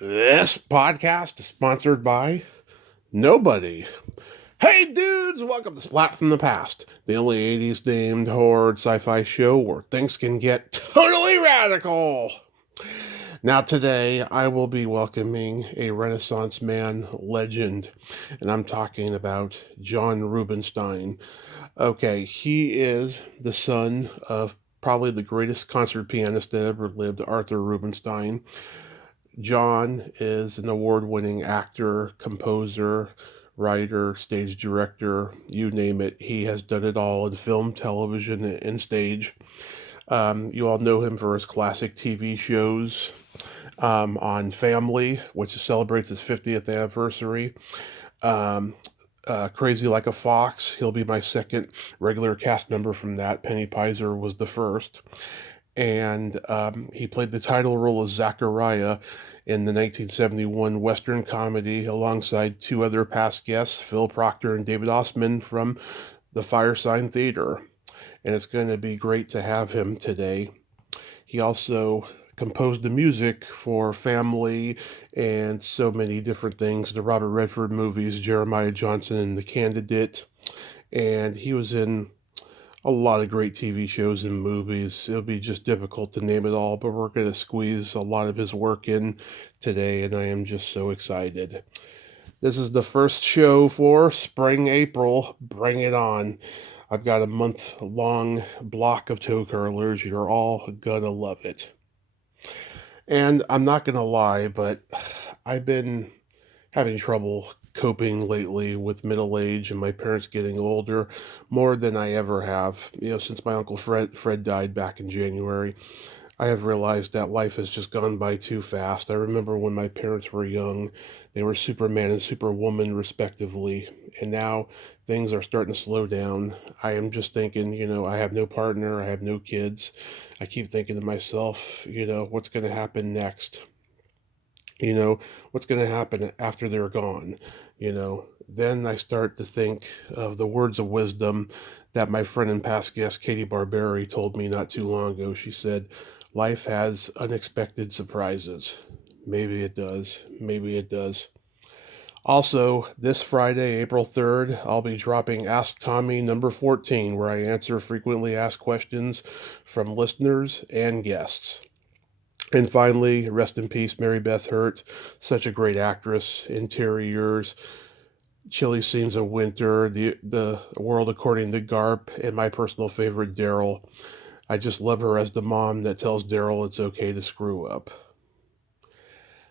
This podcast is sponsored by nobody. Hey dudes, welcome to Splat from the Past, the only 80s themed horror sci-fi show where things can get totally radical. Now today I will be welcoming a Renaissance man legend, and I'm talking about John Rubinstein. Okay, he is the son of probably the greatest concert pianist that ever lived, Arthur Rubinstein. John is an award winning actor, composer, writer, stage director, you name it. He has done it all in film, television, and stage. You all know him for his classic TV shows on Family, which celebrates his 50th anniversary. Um, Crazy Like a Fox, he'll be my second regular cast member from that. Penny Peiser was the first. And he played the title role of Zachariah in the 1971 Western comedy alongside two other past guests, Phil Proctor and David Ossman from the Firesign Theater. And it's going to be great to have him today. He also composed the music for Family and so many different things, the Robert Redford movies, Jeremiah Johnson and The Candidate. And he was in a lot of great TV shows and movies. It'll be just difficult to name it all, but we're going to squeeze a lot of his work in today, and I am just so excited. This is the first show for spring, April. Bring it on. I've got a month long block of toe curlers. You're all gonna love it. And I'm not gonna lie, but I've been having trouble coping lately with middle age and my parents getting older more than I ever have. Since my uncle Fred died back in January, I have realized that life has just gone by too fast. I remember when my parents were young, they were Superman and Superwoman respectively, and now things are starting to slow down. I am just thinking, I have no partner, I have no kids. I keep thinking to myself, what's going to happen next? you know what's going to happen after they're gone. Then I start to think of the words of wisdom that my friend and past guest Katie Barberi told me not too long ago. She said, life has unexpected surprises. Maybe it does, maybe it does. Also, this Friday, April 3rd, I'll be dropping Ask Tommy number 14, where I answer frequently asked questions from listeners and guests. And finally, rest in peace, Mary Beth Hurt, such a great actress. Interiors, Chilly Scenes of Winter, the World According to Garp, and my personal favorite, Daryl. I just love her as the mom that tells Daryl it's okay to screw up.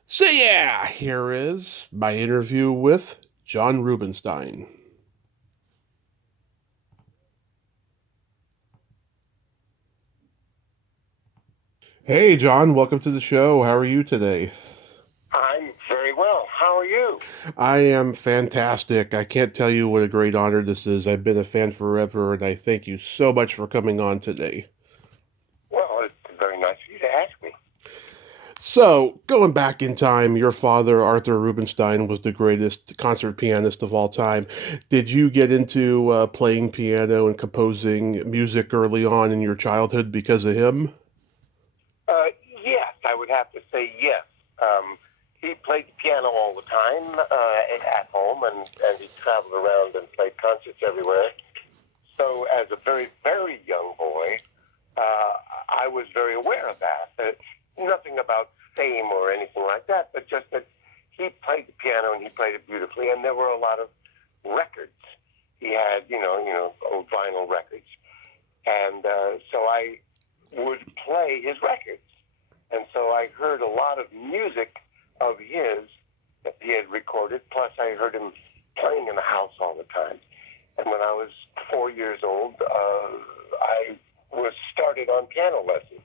So yeah, here is my interview with John Rubinstein. Hey John, welcome to the show. How are you today? I'm very well. How are you? I am fantastic. I can't tell you what a great honor this is. I've been a fan forever, and I thank you so much for coming on today. Well, it's very nice of you to ask me. So, going back in time, your father, Arthur Rubinstein, was the greatest concert pianist of all time. Did you get into playing piano and composing music early on in your childhood because of him? Yes, I would have to say yes. He played the piano all the time at home, and he traveled around and played concerts everywhere. So, as a very, very young boy, I was very aware of that. Nothing about fame or anything like that, but just that he played the piano and he played it beautifully, and there were a lot of records. He had, old vinyl records, and so I would play his records, and so I heard a lot of music of his that he had recorded. Plus, I heard him playing in the house all the time. And when I was 4 years old, I was started on piano lessons.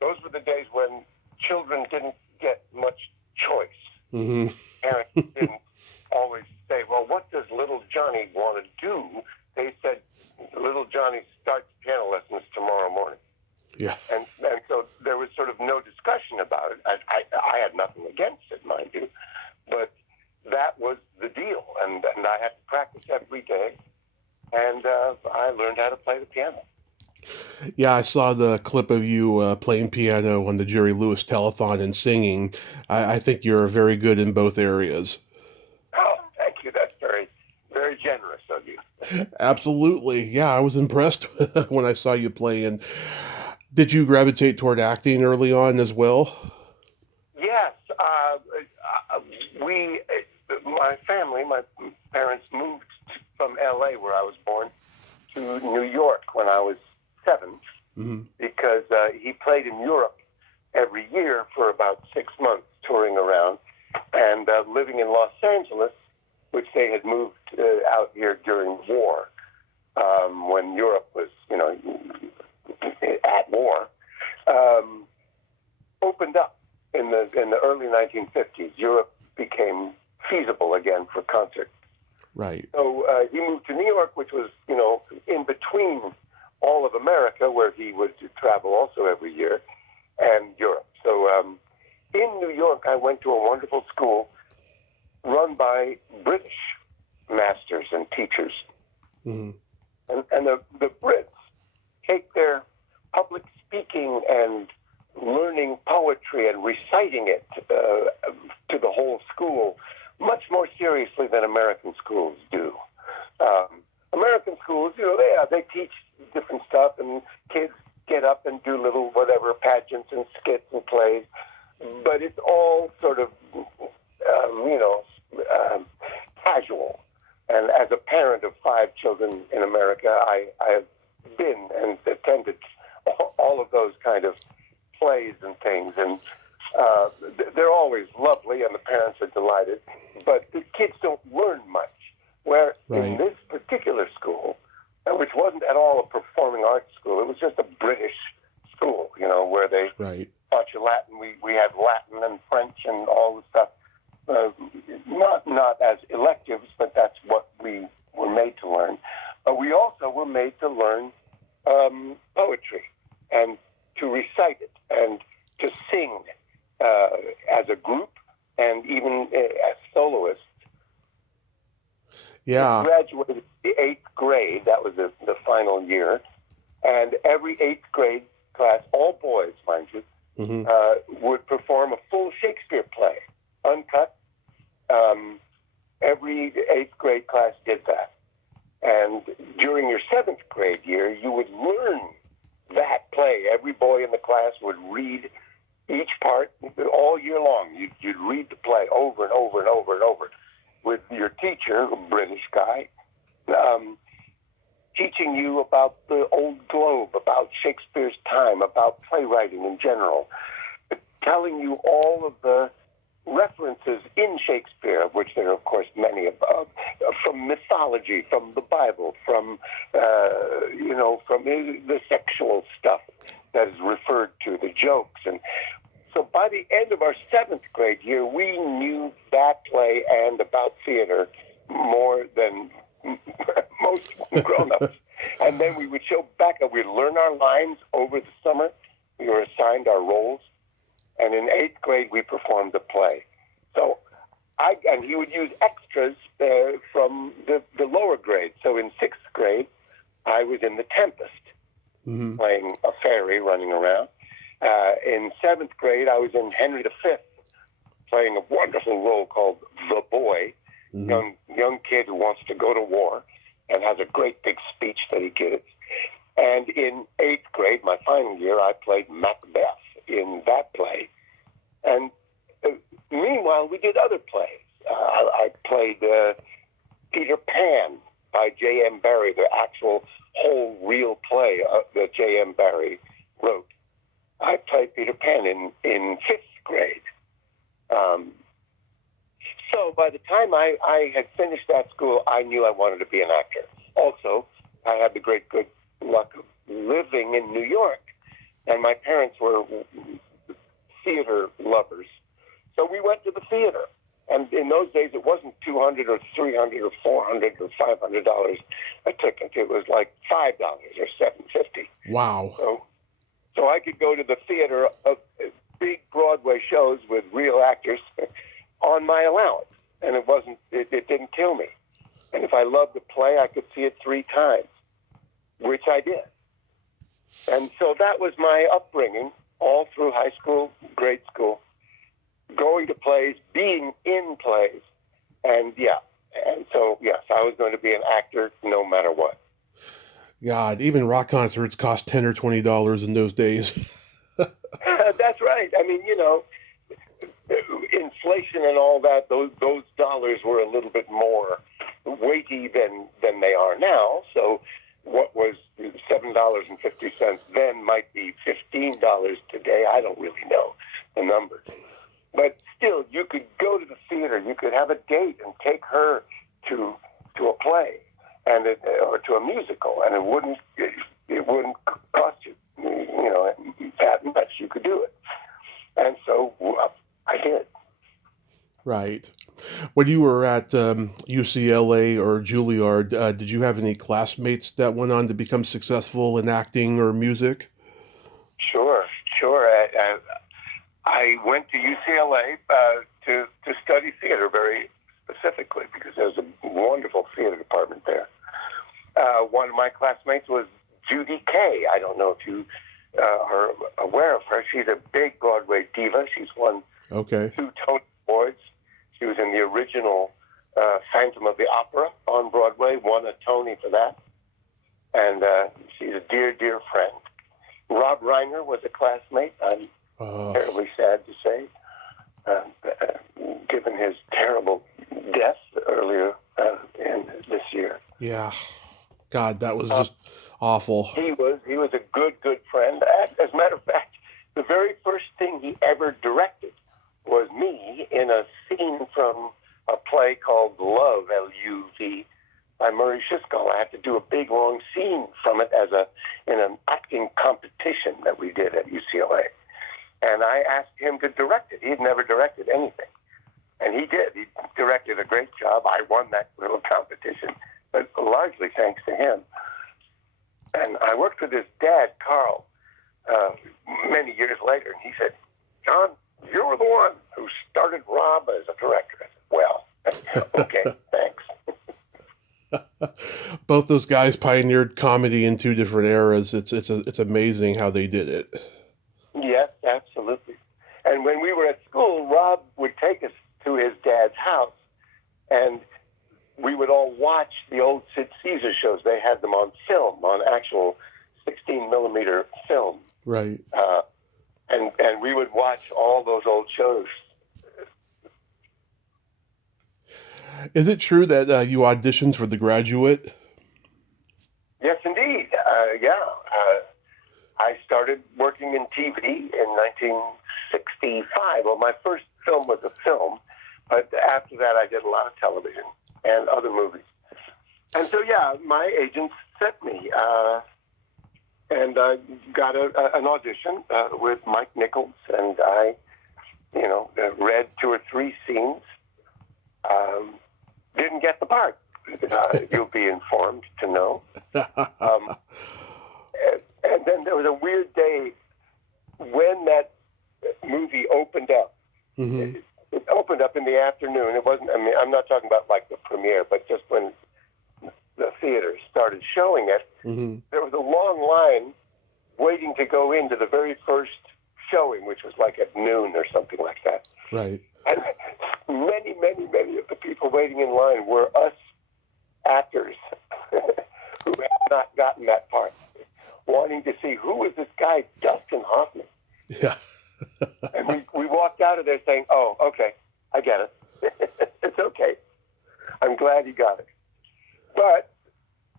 Those were the days when children didn't get much choice. Hmm. Parents didn't always say, well, what does little Johnny want to do? They said, little Johnny starts piano lessons tomorrow morning. Yeah. And so there was sort of no discussion about it. I had nothing against it, mind you, but that was the deal. And I had to practice every day, and I learned how to play the piano. Yeah, I saw the clip of you playing piano on the Jerry Lewis telethon and singing. I think you're very good in both areas. Oh, thank you. That's very, very generous of you. Absolutely. Yeah, I was impressed when I saw you playing. Did you gravitate toward acting early on as well? Yes, my family, my parents moved from L.A., where I was born, to New York when I was 7 Hmm. because he played in Europe every year for about 6 months, touring around and living in Los Angeles, which they had moved out here during war, when Europe was, at war. Um, Opened up in the early 1950s. Europe became feasible again for concerts. Right. So he moved to New York, which was, in between all of America, where he would travel also every year, and Europe. So in New York, I went to a wonderful school run by British masters and teachers. Hmm. And the Brits take their public speaking and learning poetry and reciting it to the whole school much more seriously than American schools do. American schools, they teach different stuff, and kids get up and do little whatever pageants and skits and plays, but it's all sort of, casual. And as a parent of 5 children in America, I have been and attended all of those kind of plays and things, and they're always lovely, and the parents are delighted. But the kids don't learn much. Where in Right. this particular school, which wasn't at all a performing arts school, it was just a British school, where they Right. taught you Latin. We had Latin and French and all the stuff. Not as electives, but that's what we were made to learn. But we also were made to learn poetry and to recite it and to sing as a group and even as soloists. We Yeah. graduated the 8th grade. That was the final year. And every 8th grade class, all boys, mind you, Hmm. would perform a full Shakespeare play, uncut. Every 8th grade class did that. And during your 7th grade year, you would learn that play. Every boy in the class would read each part all year long. You'd read the play over and over and over and over with your teacher, a British guy, teaching you about the old globe, about Shakespeare's time, about playwriting in general, telling you all of the references in Shakespeare, of which there are, of course, many above, from mythology, from the Bible, from from the sexual stuff that is referred to, the jokes. And so by the end of our 7th grade year, we knew that play and about theater more than most grown-ups. And then we would show back up. We'd learn our lines over the summer. We were assigned our roles. And in 8th grade, we performed the play. So and he would use extras from the lower grade. So in 6th grade, I was in The Tempest, Hmm. playing a fairy running around. In 7th grade, I was in Henry V, playing a wonderful role called The Boy, Hmm. young kid who wants to go to war and has a great big speech that he gives. And in 8th grade, my final year, I played Macbeth in that play. And meanwhile, we did other plays. I played Peter Pan by J.M. Barrie, the actual whole real play that J.M. Barrie wrote. I played Peter Pan in 5th grade. So by the time I had finished that school, I knew I wanted to be an actor. Also, I had the great good luck of living in New York, and my parents were theater lovers. So we went to the theater. And in those days, it wasn't $200 or $300 or $400 or $500 a ticket. It was like $5 or $7.50. Wow. So I could go to the theater of big Broadway shows with real actors on my allowance, and it didn't kill me. And if I loved the play, I could see it 3 times, which I did. And so that was my upbringing all through high school, grade school, going to plays, being in plays. And so yes, I was going to be an actor no matter what. God, even rock concerts cost $10 or $20 in those days. That's right. I mean, inflation and all that, those dollars were a little bit more weighty than they are now. So what was $7.50 then might be $15 today. I don't really know the numbers. But still, you could go to the theater, you could have a date and take her to a play or to a musical, and it wouldn't cost you that much. You could do it. And so I did. Right. When you were at UCLA or Juilliard, did you have any classmates that went on to become successful in acting or music? Sure. I went to UCLA to study theater very specifically because there's a wonderful theater department there. One of my classmates was Judy Kay. I don't know if you are aware of her. She's a big Broadway diva. She's won 2 Tony Awards. She was in the original Phantom of the Opera on Broadway, won a Tony for that. And she's a dear, dear friend. Rob Reiner was a classmate. I'm terribly sad to say, given his terrible death earlier in this year. Yeah. God, that was just awful. He was a good friend. As a matter of fact, the very first thing he ever directed was me in a scene from a play called Love, L-U-V, by Murray Shiscall. I had to do a big, long scene from it in an acting competition that we did at UCLA. And I asked him to direct it. He had never directed anything. And he did. He directed a great job. I won that little competition, but largely thanks to him. And I worked with his dad, Carl, many years later. And he said, "John, you were the one who started Rob as a director." I said, "Well, okay, thanks." Both those guys pioneered comedy in 2 different eras. It's amazing how they did it. Yes, absolutely. And when we were at school, Rob would take us to his dad's house, and we would all watch the old Sid Caesar shows. They had them on film, on actual 16-millimeter film. Right. And we would watch all those old shows. Is it true that you auditioned for The Graduate? Yes, indeed. I started working in TV in 1965. Well, my first film was a film, but after that I did a lot of television and other movies. And so, my agent sent me and got an audition with Mike Nichols, and I, read 2 or 3 scenes. Didn't get the part. You'll be informed to know. And then there was a weird day when that movie opened up. Mm-hmm. It opened up in the afternoon. It wasn't, I'm not talking about like the premiere, but just when the theater started showing it, Mm-hmm. there was a long line waiting to go into the very first showing, which was like at noon or something like that. Right. And many of the people waiting in line were us actors who had not gotten that part, wanting to see who was this guy, Dustin Hoffman. Yeah. And we walked out of there saying, "Oh, okay, I get it. It's okay. I'm glad you got it." But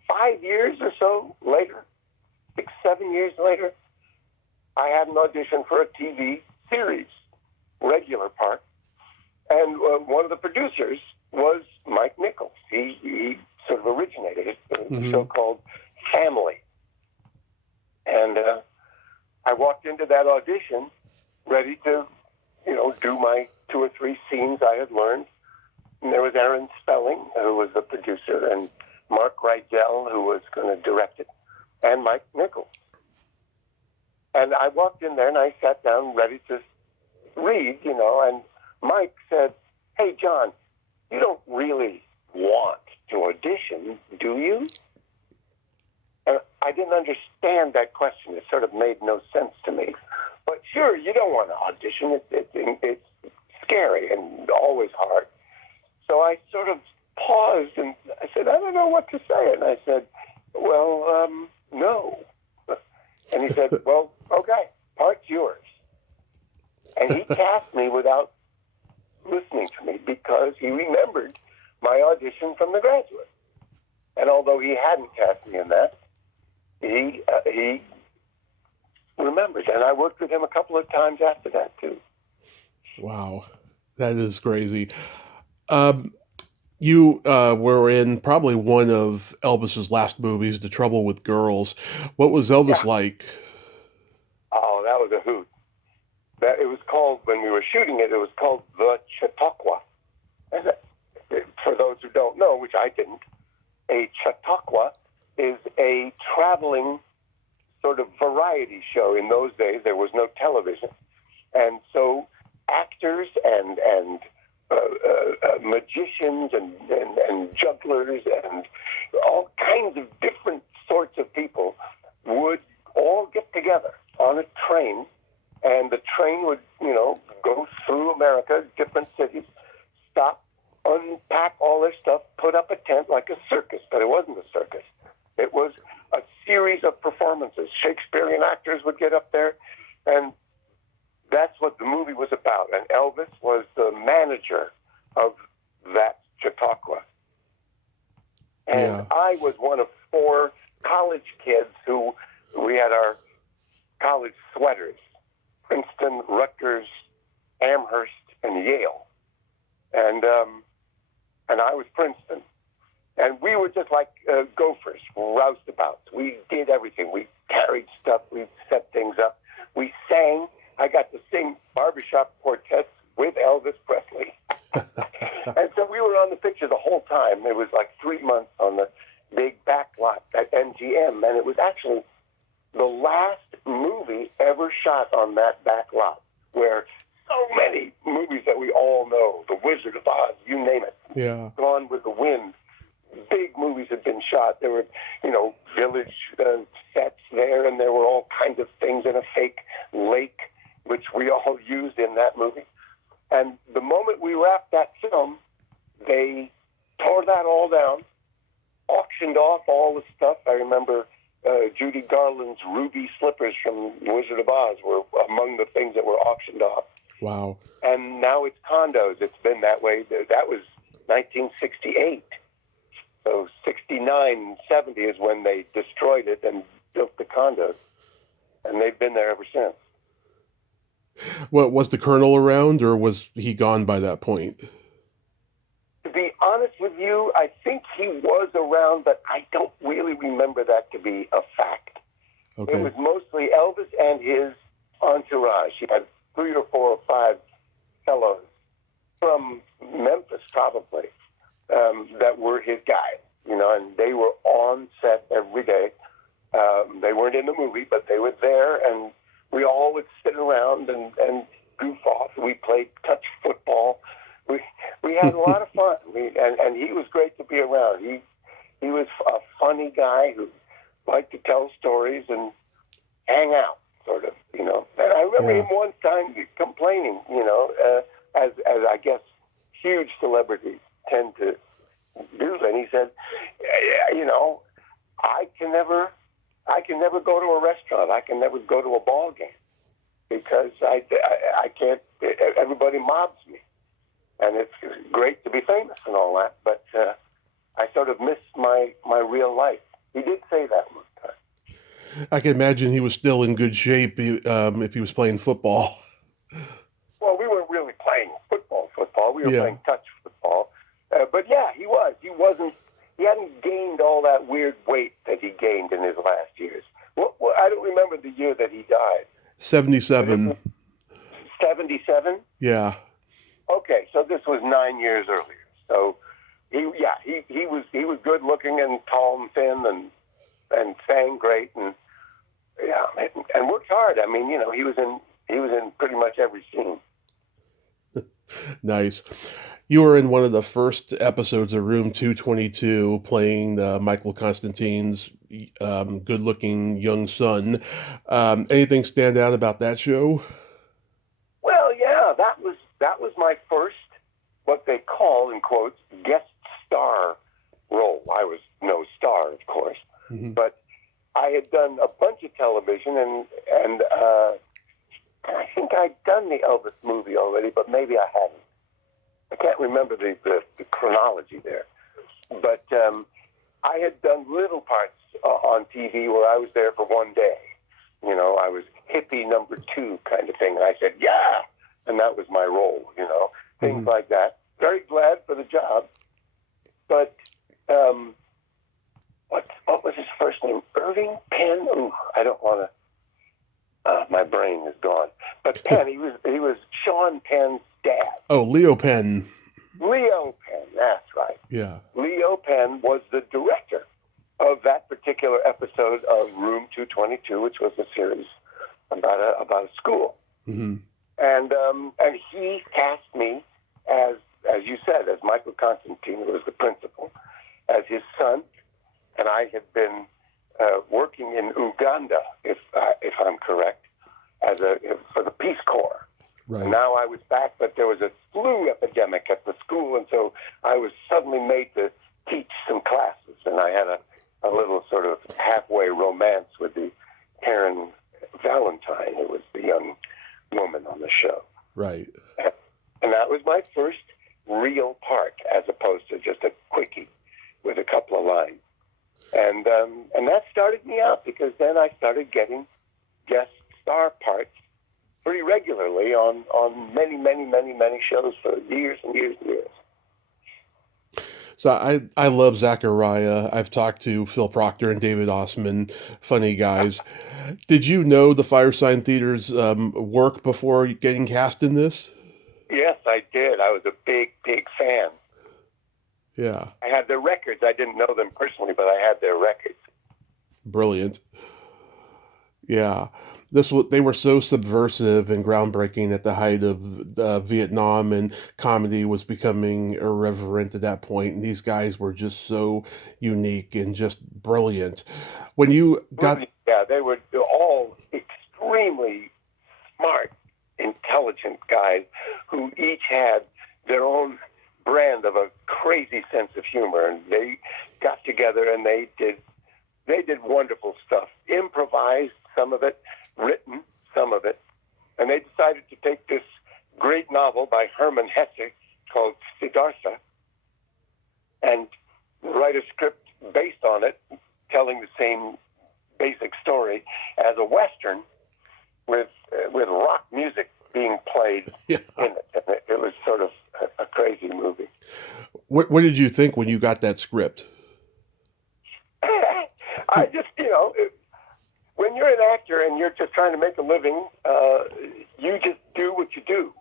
5 years or so later, 6, 7 years later, I had an audition for a TV series, regular part. And one of the producers was Mike Nichols. He sort of originated it, a show called Family. And I walked into that audition ready to, do my 2 or 3 scenes I had learned. And there was Aaron Spelling, who was the producer, and Mark Rydell, who was going to direct it, and Mike Nichols. And I walked in there and I sat down ready to read, and Mike said, "Hey, John, you don't really want to audition, do you?" And I didn't understand that question. It sort of made no sense to me. But sure, you don't want to audition. It's scary and always hard. So I sort of paused and I said, I don't know what to say. And I said, well, no. And he said, well, okay, part's yours. And he cast me without listening to me because he remembered my audition from The Graduate. And although he hadn't cast me in that, he remembered. And I worked with him a couple of times after that, too. Wow, that is crazy. You were in probably one of Elvis's last movies, The Trouble with Girls. What was Elvis like? Oh, that was a hoot. It was called, when we were shooting it, it was called The Chautauqua. And for those who don't know, which I didn't, a Chautauqua is a traveling sort of variety show. In those days, there was no television. And so actors and magicians and jugglers and all kinds of different sorts of people would all get together on a train, and the train would, go through America, different cities, stop, unpack all their stuff, put up a tent like a circus, but it wasn't a circus. It was a series of performances. Shakespearean actors would get up there, and that's what the movie was about. And Elvis was the manager of that Chautauqua. And I was one of 4 college kids who, we had our college sweaters, Princeton, Rutgers, Amherst, and Yale. And I was Princeton. And we were just like gophers, rouseabouts. We did everything. We carried stuff. We set things up. We sang. I got to sing barbershop quartets with Elvis Presley. And so we were on the picture the whole time. It was like 3 months on the big back lot at MGM. And it was actually the last movie ever shot on that back lot, where so many movies that we all know, The Wizard of Oz, you name it, Gone with the Wind, big movies had been shot. There were, village sets there, and there were all kinds of things in a fake lake, which we all used in that movie. And the moment we wrapped that film, they tore that all down, auctioned off all the stuff. I remember Judy Garland's ruby slippers from Wizard of Oz were among the things that were auctioned off. Wow. And now it's condos. It's been that way. That was 1968. So 69, 70 is when they destroyed it and built the condos. And they've been there ever since. Well, was the Colonel around, or was he gone by that point? To be honest with you, I think he was around, but I don't really remember that to be a fact. Okay. It was mostly Elvis and his entourage. He had 3 or 4 or 5 fellows from Memphis, probably, that were his guys, and they were on set every day. They weren't in the movie, but they were there, and we all would sit around and goof off. We played touch football. We had a lot of fun. And he was great to be around. He was a funny guy who liked to tell stories and hang out, sort of, And I remember him one time complaining, as I guess huge celebrities tend to do. And he said, I can never go to a restaurant. I can never go to a ball game because I can't. Everybody mobs me, and it's great to be famous and all that. But I sort of miss my real life. He did say that one time. I can imagine he was still in good shape if he was playing football. Well, we weren't really playing football. We were playing touch football. But yeah, he was. He hadn't gained all that weird weight that he gained in his last years. Well, I don't remember the year that he died. 77. 77? Yeah. Okay, so this was 9 years earlier. So he was good looking and tall and thin and sang great and worked hard. I mean, he was in pretty much every scene. Nice. You were in one of the first episodes of Room 222 playing Michael Constantine's, good-looking young son. Anything stand out about that show? Well, yeah, that was my first, what they call in quotes, guest star role. I was no star, of course, Mm-hmm. but I had done a bunch of television, and I think I'd done the Elvis movie already, but maybe I hadn't. I can't remember the chronology there, but I had done little parts on TV where I was there for one day. You know, I was hippie number 2 kind of thing. And I said, yeah, and that was my role. You know, things Mhm. like that. Very glad for the job, but what was his first name? Irving Penn. Ooh, I don't want to. My brain is gone. But Penn, he was Sean Penn's dad. Oh, Leo Penn. Leo Penn, that's right. Yeah. Leo Penn was the director of that particular episode of Room 222, which was a series about a school. Mm-hmm. And he cast me as you said, as Michael Constantine, who was the principal, as his son. And I had been working in Uganda, if I'm correct, for the Peace Corps. Right. And now I was back, but there was a flu epidemic at the school, and so I was suddenly made to teach some classes. And I had a little sort of halfway romance with the Karen Valentine, who was the young woman on the show. Right. And that was my first real part, as opposed to just a quickie with a couple of lines. And that started me out, because then I started getting guest star parts pretty regularly on many, many, many, many shows for years and years and years. So I love Zachariah. I've talked to Phil Proctor and David Osman, funny guys. Did you know the Firesign Theater's work before getting cast in this? Yes, I did. I was a big, big fan. Yeah. I had their records. I didn't know them personally, but I had their records. Brilliant. Yeah. They were so subversive and groundbreaking at the height of Vietnam, and comedy was becoming irreverent at that point, and these guys were just so unique and just brilliant. When you got Yeah, they were all extremely smart, intelligent guys who each had their own brand of a crazy sense of humor, and they got together and they did wonderful stuff. Improvised some of it, written some of it, and they decided to take this great novel by Hermann Hesse called Siddhartha and write a script based on it, telling the same basic story as a Western with rock music being played Yeah. in it. And it was sort of a crazy movie. What did you think when you got that script? I just, when you're an actor and you're just trying to make a living, you just do what you do.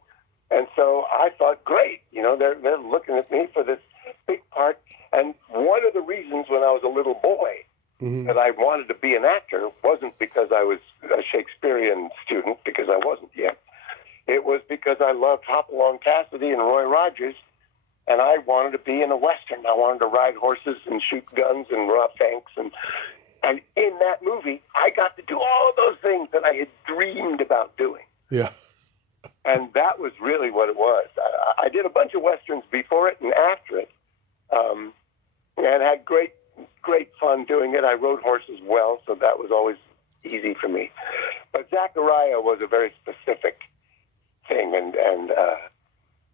And so I thought, great, they're looking at me for this big part. And one of the reasons when I was a little boy Mm-hmm. that I wanted to be an actor wasn't because I was a Shakespearean student, because I wasn't yet. It was because I loved Hopalong Cassidy and Roy Rogers, and I wanted to be in a Western. I wanted to ride horses and shoot guns and rob banks. And in that movie, I got to do all of those things that I had dreamed about doing. Yeah. And that was really what it was. I did a bunch of Westerns before it and after it, and had great fun doing it. I rode horses well, so that was always easy for me. But Zachariah was a very specific thing, and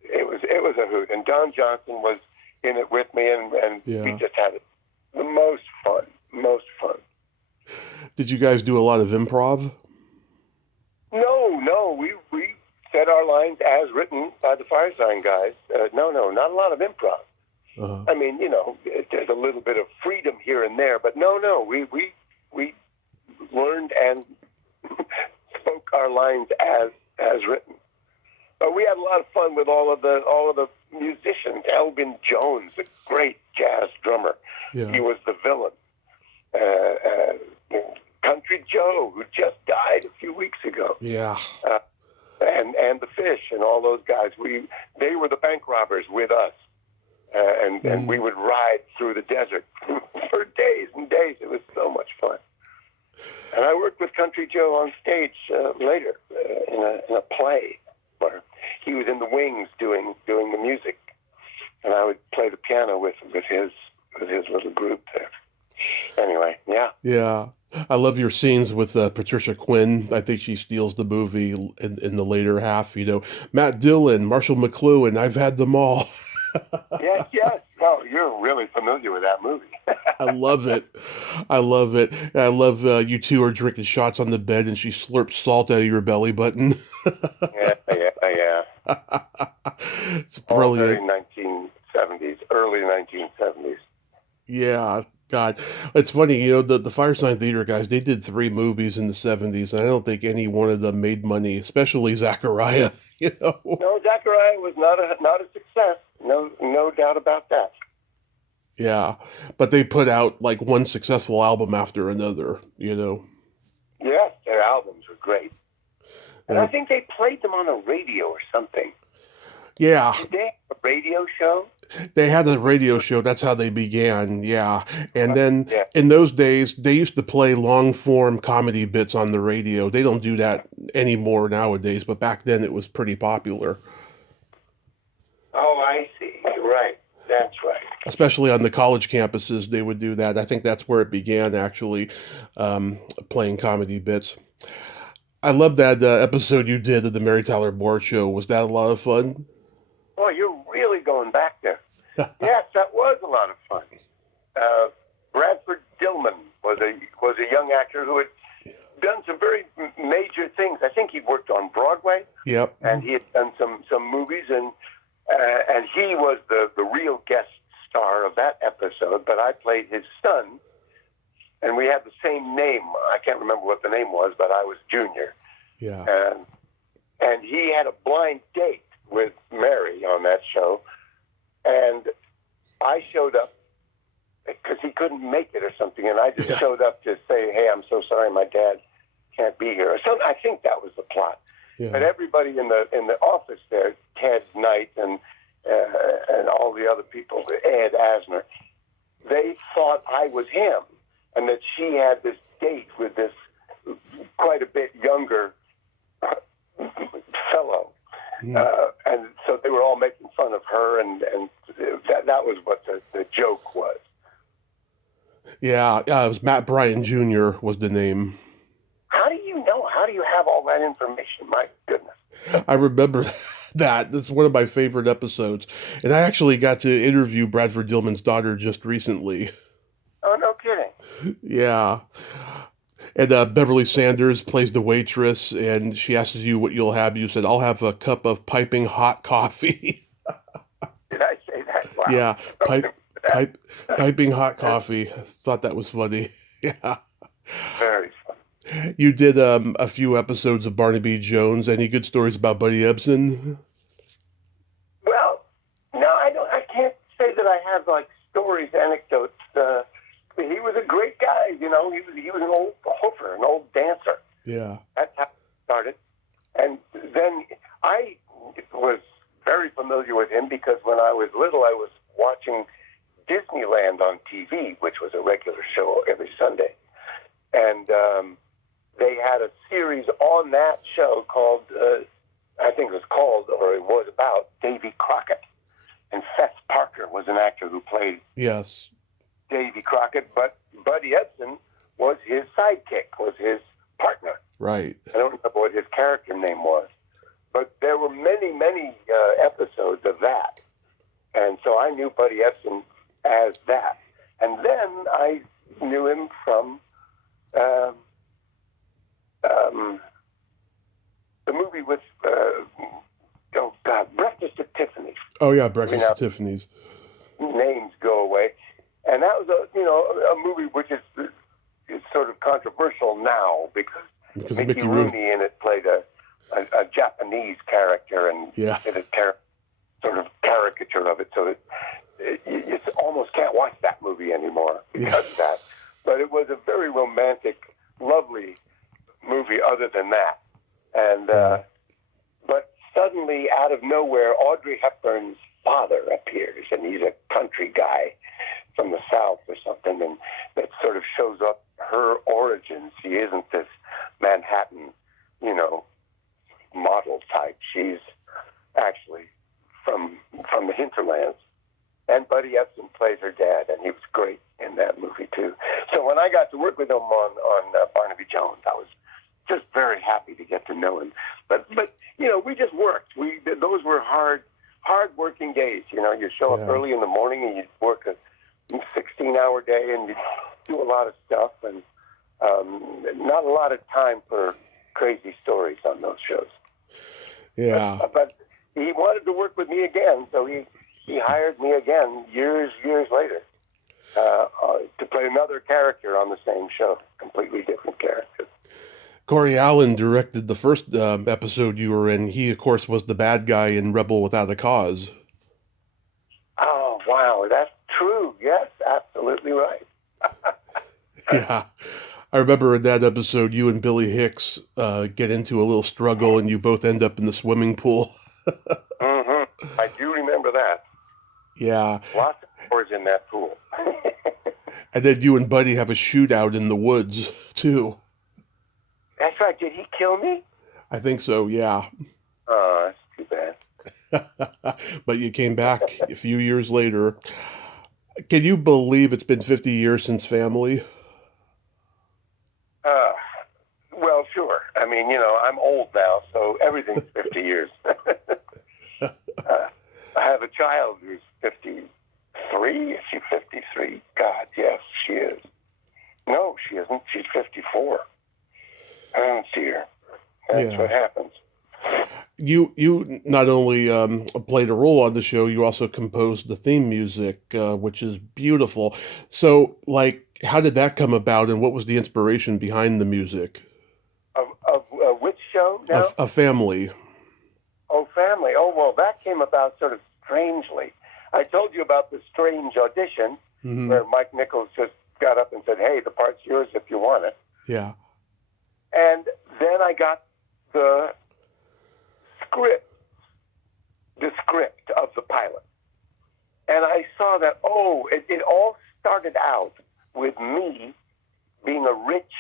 it was a hoot. And Don Johnson was in it with me, and Yeah. we just had the most fun. Did you guys do a lot of improv? No, we said our lines as written by the Firesign guys. No, not a lot of improv. Uh-huh. I mean, there's a little bit of freedom here and there, but no, we learned and spoke our lines as written. But we had a lot of fun with all of the musicians. Elvin Jones, a great jazz drummer, Yeah. he was the villain. Country Joe, who just died a few weeks ago. Yeah. And the Fish and all those guys. They were the bank robbers with us. and we would ride through the desert for days and days. It was so much fun. And I worked with Country Joe on stage later in a play where he was in the wings doing the music, and I would play the piano with his little group there. Anyway, yeah. Yeah. I love your scenes with Patricia Quinn. I think she steals the movie in the later half. Matt Dillon, Marshall McLuhan. I've had them all. Yes, yes. No, you're really familiar with that movie. I love it. I love it. I love you two are drinking shots on the bed and she slurps salt out of your belly button. Yeah. It's All very brilliant. 1970s, early 1970s. Yeah, God. It's funny, the Firesign Theater guys, they did 3 movies in the 70s, and I don't think any one of them made money, especially Zachariah, No, Zachariah was not a success. No doubt about that. Yeah, but they put out like one successful album after another. Yes, their albums were great. And I They're- think they played them on a radio or something. Yeah, Did they have a radio show? they had a radio show. That's how they began. Yeah. And then Yeah. in those days, they used to play long form comedy bits on the radio. They don't do that anymore nowadays, but back then it was pretty popular, Oh, I see. Right. That's right. especially on the college campuses. They would do that. I think that's where it began, actually, playing comedy bits. I love that episode you did of the Mary Tyler Moore Show. Was that a lot of fun? Boy, you're really going back there. Yes, that was a lot of fun. Bradford Dillman was a young actor who had done some very major things. I think he'd worked on Broadway. Yep. And he had done some movies, and he was the real guest star of that episode. But I played his son, and we had the same name. I can't remember what the name was, but I was Junior. Yeah. And he had a blind date with Mary on that show, and I showed up because he couldn't make it or something, and I just showed up to say, "Hey, I'm so sorry, my dad can't be here." Or something. I think that was the plot. Yeah. But everybody in the office there, Ted Knight and all the other people, Ed Asner, they thought I was him, and that she had this date with this quite a bit younger fellow. And so they were all making fun of her, and that was what the joke was. Yeah, it was Matt Bryan Jr. was the name. How do you know? How do you have all that information? My goodness. I remember that. That's one of my favorite episodes. And I actually got to interview Bradford Dillman's daughter just recently. Oh, no kidding. Yeah. And Beverly Sanders plays the waitress, and she asks you what you'll have. You said, "I'll have a cup of piping hot coffee." Did I say that? Wow. Yeah, piping hot coffee. Thought that was funny. Yeah. Very fun. You did a few episodes of Barnaby Jones. Any good stories about Buddy Ebsen? Well, no, I can't say that I have like stories, anecdotes. He was a great guy, He was an old hoofer, an old dancer. Yeah. That's how it started. And then I was very familiar with him because when I was little, I was watching Disneyland on TV, which was a regular show every Sunday. And they had a series on that show called, I think it was called, or it was about, Davy Crockett. And Fess Parker was an actor who played Yes. Davy Crockett, but Buddy Ebsen was his sidekick, was his partner. Right. I don't remember what his character name was. But there were many, many episodes of that. And so I knew Buddy Ebsen as that. And then I knew him from the movie with, Breakfast at Tiffany's. Oh, yeah, Breakfast at Tiffany's. Names go away. And that was a movie which is sort of controversial now because Mickey Rooney in it played a Japanese character and yeah. did a sort of caricature of it, so you almost can't watch that movie anymore because of that. But it was a very romantic, lovely movie other than that. And but suddenly, out of nowhere, Audrey Hepburn's father appears, and he's a country guy from the South or something, and that sort of shows up her origins. She isn't this Manhattan, model type. She's actually from the hinterlands. And Buddy Ebsen plays her dad, and he was great in that movie too. So when I got to work with him on Barnaby Jones, I was just very happy to get to know him. But we just worked. Those were hard working days. You show up early in the morning and you work a 16-hour day, and you do a lot of stuff, and not a lot of time for crazy stories on those shows. Yeah. But he wanted to work with me again, so he hired me again years later to play another character on the same show, completely different character. Corey Allen directed the first episode you were in. He, of course, was the bad guy in Rebel Without a Cause. Oh, wow, that's true. Yes, absolutely right. Yeah. I remember in that episode, you and Billy Hicks get into a little struggle, and you both end up in the swimming pool. I do remember that. Yeah. Lots of oars in that pool. And then you and Buddy have a shootout in the woods, too. That's right. Did he kill me? I think so, yeah. Oh, that's too bad. But you came back a few years later. Can you believe it's been 50 years since Family? Well, sure. I mean, I'm old now, so everything's 50 years. I have a child who's 53. Is she 53? God, yes, she is. No, she isn't. She's 54. I don't see her. That's what happens. You not only played a role on the show, you also composed the theme music, which is beautiful. So, how did that come about, and what was the inspiration behind the music? Of which show now? Of Family. Oh, Family. Oh, well, that came about sort of strangely. I told you about the strange audition where Mike Nichols just got up and said, "Hey, the part's yours if you want it." Yeah. And then I got the script of the pilot. And I saw that, it all started out with me being a rich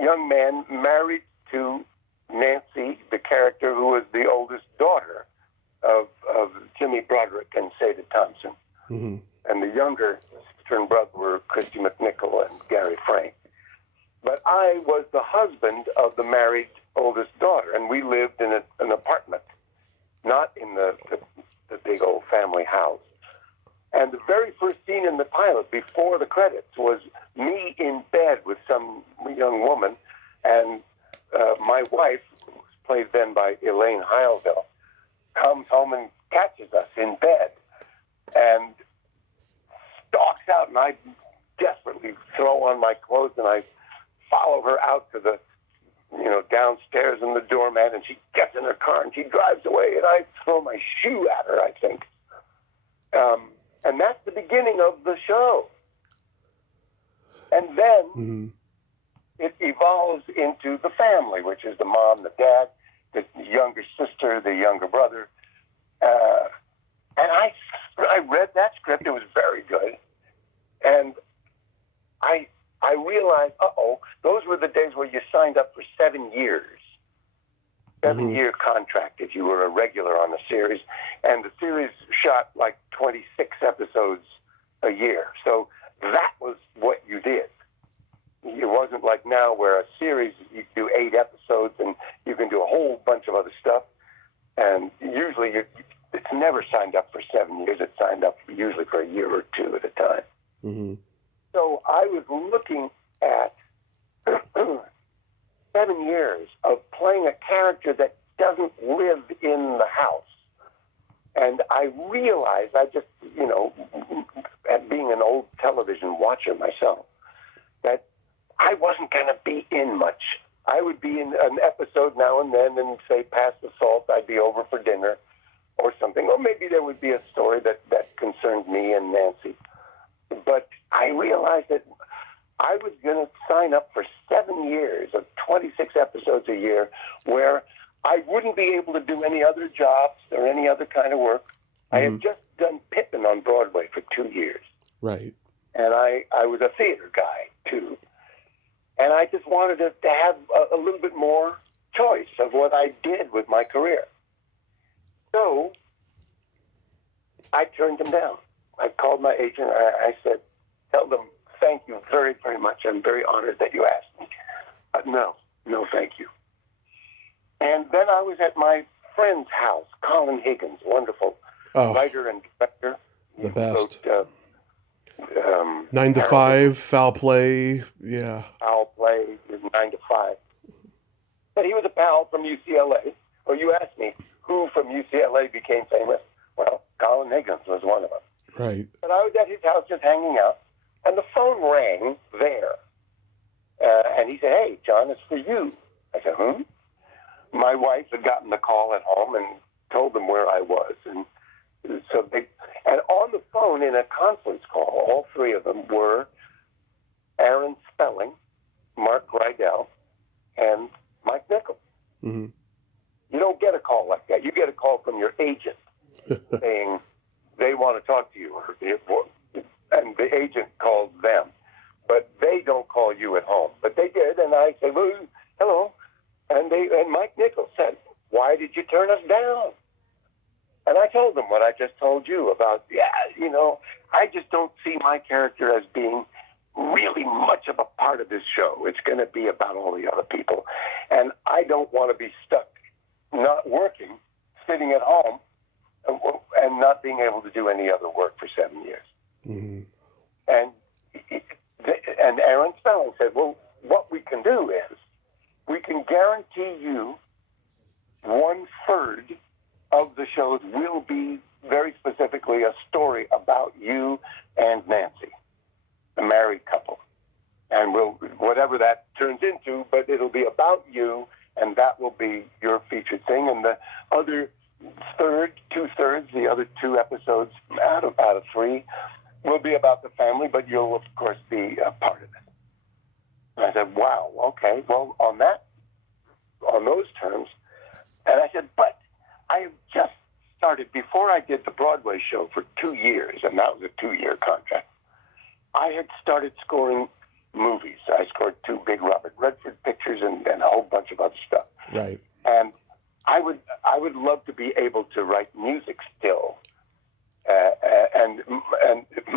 young man married to Nancy, the character who was the oldest daughter of Jimmy Broderick and Seda Thompson. Mm-hmm. And the younger sister and brother were Christy McNichol and Gary Frank. But I was the husband of the married oldest daughter, and we lived in an apartment, not in the big old family house. And the very first scene in the pilot, before the credits, was me in bed with some young woman, and my wife, who was played then by Elaine Heilville, comes home and catches us in bed and stalks out, and I desperately throw on my clothes, and I follow her out to the, downstairs in the doormat, and she gets in her car and she drives away, and I throw my shoe at her, I think. And that's the beginning of the show. And then it evolves into the family, which is the mom, the dad, the younger sister, the younger brother. And I read that script. It was very good. And I realized, those were the days where you signed up for 7 years. 7-year contract if you were a regular on the series. And the series shot 26 episodes a year. So that was what you did. It wasn't like now where a series, you do 8 episodes and you can do a whole bunch of other stuff. And usually it's never signed up for 7 years. It's signed up usually for a year or 2 at a time. Mm-hmm. So I was looking at 7 years of playing a character that doesn't live in the house. And I realized, at being an old television watcher myself, that I wasn't going to be in much. I would be in an episode now and then and say, pass the salt, I'd be over for dinner or something. Or maybe there would be a story that concerned me and Nancy. But I realized that I was going to sign up for 7 years of 26 episodes a year where I wouldn't be able to do any other jobs or any other kind of work. I had just done Pippin on Broadway for 2 years. Right. And I was a theater guy, too. And I just wanted to have a little bit more choice of what I did with my career. So I turned them down. I called my agent. I said, tell them, thank you very, very much. I'm very honored that you asked me. No, thank you. And then I was at my friend's house, Colin Higgins, wonderful writer and director. The best. Wrote, 9 to 5, Foul Play, yeah. Foul Play, 9 to 5. But he was a pal from UCLA. Or you asked me who from UCLA became famous. Well, Colin Higgins was one of them. Right. But I was at his house just hanging out, and the phone rang there. And he said, hey, John, it's for you. I said, My wife had gotten the call at home and told them where I was. And on the phone in a conference call, all three of them were Aaron Spelling, Mark Rydell, and Mike Nichols. Mm-hmm. You don't get a call like that. You get a call from your agent saying they want to talk to you, and the agent called them. But they don't call you at home. But they did, and I said, well, hello. And Mike Nichols said, why did you turn us down? And I told them what I just told you about, I just don't see my character as being really much of a part of this show. It's going to be about all the other people. And I don't want to be stuck not working, sitting at home, and not being able to do any other work for 7 years. Mm-hmm. And Aaron Spelling said, well, what we can do is we can guarantee you 1/3 of the shows will be very specifically a story about you and Nancy, the married couple. And whatever that turns into, but it'll be about you, and that will be your featured thing. And the other 2/3, the other 2 episodes out of 3, will be about the family, but you'll, of course, be a part of it. And I said, wow, okay, well, on those terms. And I said, but I have just started, before I did the Broadway show for 2 years, and that was a 2-year contract, I had started scoring movies. I scored 2 big Robert Redford pictures and a whole bunch of other stuff. Right. And I would love to be able to write music still. And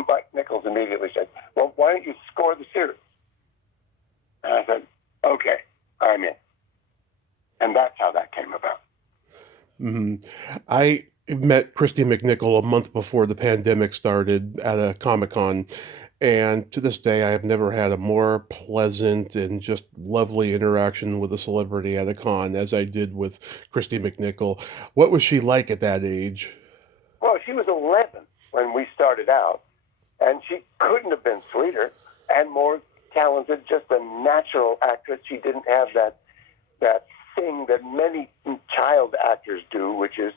Mike Nichols immediately said, well, why don't you score the series? And I said, okay, I'm in. And that's how that came about. Mm-hmm. I met Christy McNichol a month before the pandemic started at a Comic-Con. And to this day, I have never had a more pleasant and just lovely interaction with a celebrity at a con as I did with Christy McNichol. What was she like at that age? Well, she was 11 when we started out, and she couldn't have been sweeter and more talented, just a natural actress. She didn't have that thing that many child actors do, which is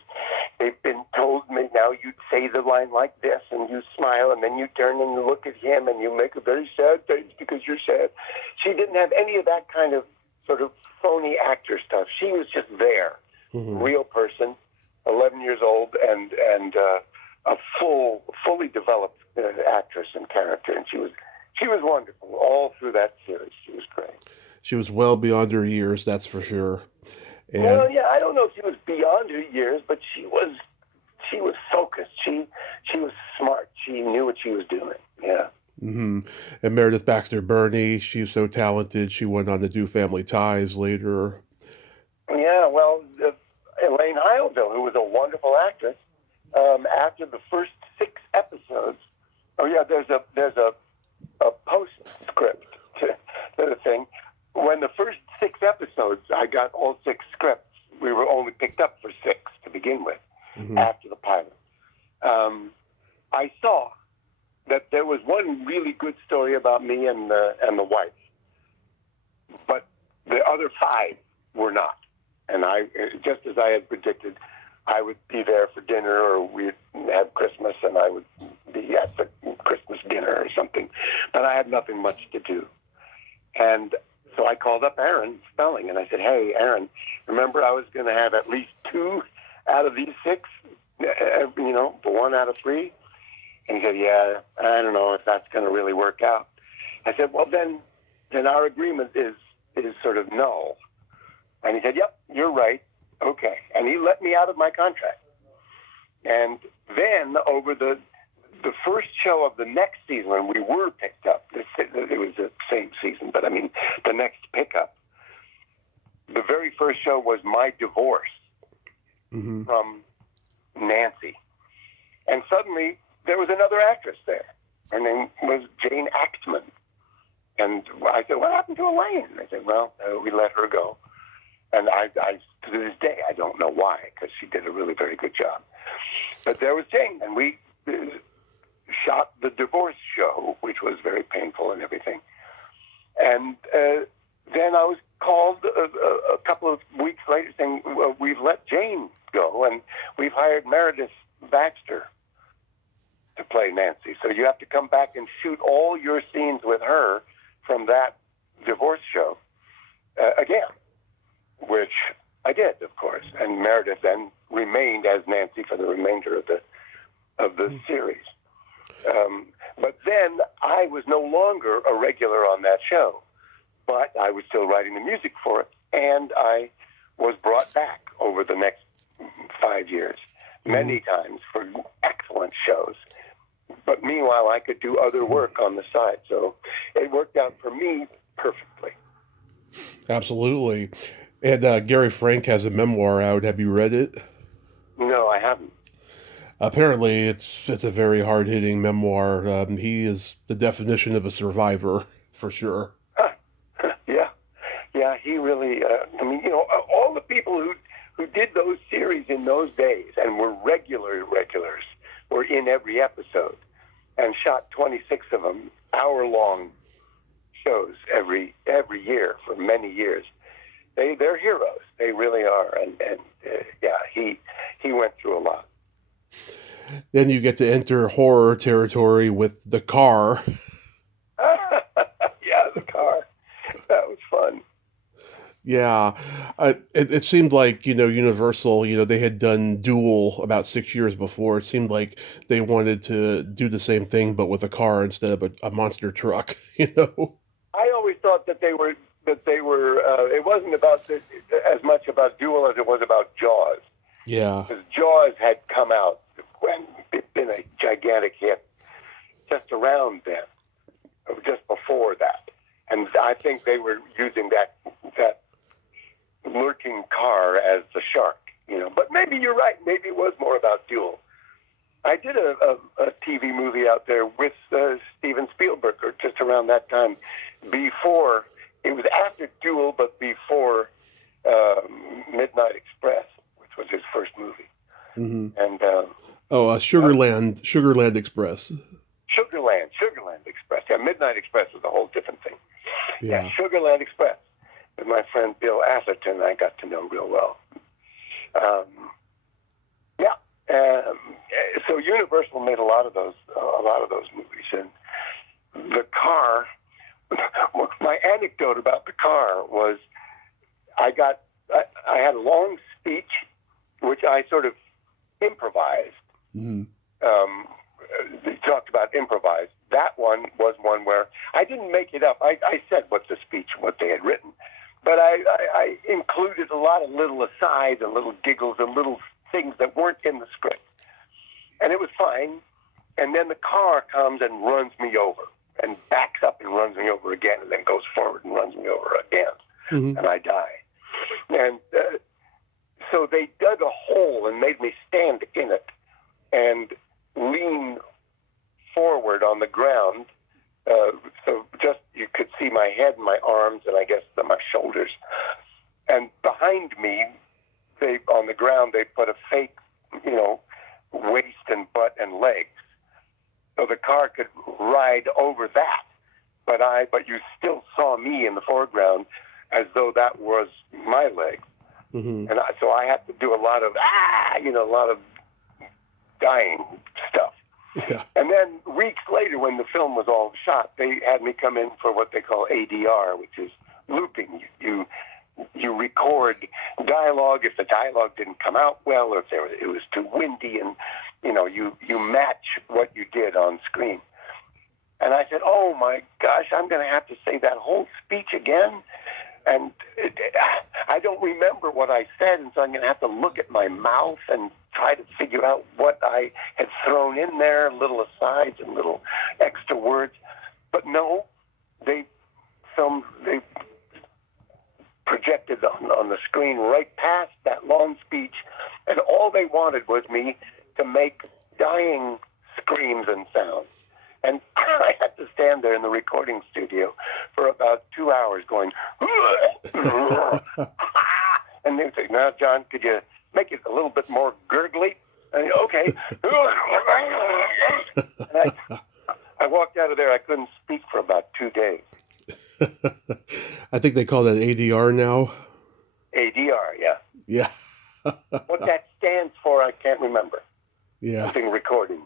they've been told, now you say the line like this, and you smile, and then you turn and you look at him, and you make a very sad face because you're sad. She didn't have any of that kind of sort of phony actor stuff. She was just there, real person, 11 years old, and a fully developed actress and character, and she was wonderful all through that series. She was great. She was well beyond her years, that's for sure. And well, yeah, I don't know if she was beyond her years, but she was focused. She was smart. She knew what she was doing. Yeah. Mm-hmm. And Meredith Baxter Birney, she's so talented. She went on to do Family Ties later. Yeah, well, Elaine Heildel, who was a wonderful actress, after the first 6 episodes. Oh yeah, there's a postscript to the thing. When the first 6 episodes, I got all 6 scripts. We were only picked up for 6 to begin with, after the pilot. I saw that there was one really good story about me and the wife, but the other 5 were not. And just as I had predicted, I would be there for dinner, or we'd have Christmas, and I would be at the Christmas dinner or something. But I had nothing much to do. And so I called up Aaron Spelling, and I said, hey, Aaron, remember I was going to have at least 2 out of these 6 one out of three? And he said, yeah, I don't know if that's going to really work out. I said, well, then our agreement is sort of null. And he said, yep, you're right. Okay. And he let me out of my contract. And then over the first show of the next season, when we were picked up, it was the same season, but I mean, the next pickup, the very first show was my divorce from Nancy. And suddenly there was another actress there. Her name was Jane Actman. And I said, what happened to Elaine? I said, well, we let her go. And I to this day, I don't know why, because she did a really very good job. But there was Jane, and we shot the divorce show, which was very painful and everything. And then I was called a couple of weeks later saying, well, we've let Jane go, and we've hired Meredith Baxter to play Nancy. So you have to come back and shoot all your scenes with her from that divorce show again, which I did, of course. And Meredith then remained as Nancy for the remainder of the series. But then I was no longer a regular on that show, but I was still writing the music for it, and I was brought back over the next 5 years many times for excellent shows. But meanwhile, I could do other work on the side, so it worked out for me perfectly. Absolutely. And Gary Frank has a memoir out. Have you read it? No, I haven't. Apparently, it's a very hard-hitting memoir. He is the definition of a survivor, for sure. Yeah, he really, all the people who did those series in those days and were regulars were in every episode and shot 26 of them, hour-long shows every year for many years. They're heroes. They really are. And he went through a lot. Then you get to enter horror territory with The Car. Yeah, The Car. That was fun. Yeah, it seemed like, Universal, they had done Duel about 6 years before. It seemed like they wanted to do the same thing, but with a car instead of a monster truck, I always thought that they were, it wasn't about as much about Duel as it was about Jaws. Yeah. Because Jaws had come out when it'd been a gigantic hit just around then, or just before that. And I think they were using that lurking car as the shark, But maybe you're right. Maybe it was more about Duel. I did a TV movie out there with Steven Spielberg, or just around that time, before, it was after Duel, but before Midnight Express, which was his first movie. Mm-hmm. And Sugarland Express. Sugarland Express. Yeah, Midnight Express was a whole different thing. Yeah. Sugarland Express. With my friend Bill Atherton, I got to know real well. So Universal made a lot of those movies, and The Car. My anecdote about The Car was, I had a long speech, which I sort of improvised. Mm-hmm. They talked about improvised. That one was one where I didn't make it up. I said what the speech, what they had written. But I included a lot of little asides, and little giggles, and little things that weren't in the script. And it was fine. And then the car comes and runs me over, and backs up and runs me over again, and then goes forward and runs me over again. Mm-hmm. And I die. And so they dug a hole and made me stand in it and lean forward on the ground. So just you could see my head and my arms and I guess my shoulders. And behind me, on the ground, they put a fake, waist and butt and legs. So the car could ride over that. But you still saw me in the foreground as though that was my leg. Mm-hmm. And so I had to do a lot of, a lot of dying stuff. Yeah. And then weeks later, when the film was all shot, they had me come in for what they call ADR, which is looping. You you record dialogue. If the dialogue didn't come out well, or if it was too windy, and you match what you did on screen. And I said, oh my gosh, I'm going to have to say that whole speech again. And I don't remember what I said, and so I'm going to have to look at my mouth and try to figure out what I had thrown in there, little asides and little extra words. But no, they projected on the screen right past that long speech, and all they wanted was me to make dying screams and sounds. And I had to stand there in the recording studio for about 2 hours going, and they would say, now, John, could you make it a little bit more gurgly? And okay. And I walked out of there. I couldn't speak for about 2 days. I think they call that ADR now. ADR, yeah. Yeah. What that stands for, I can't remember. Yeah. Something recording.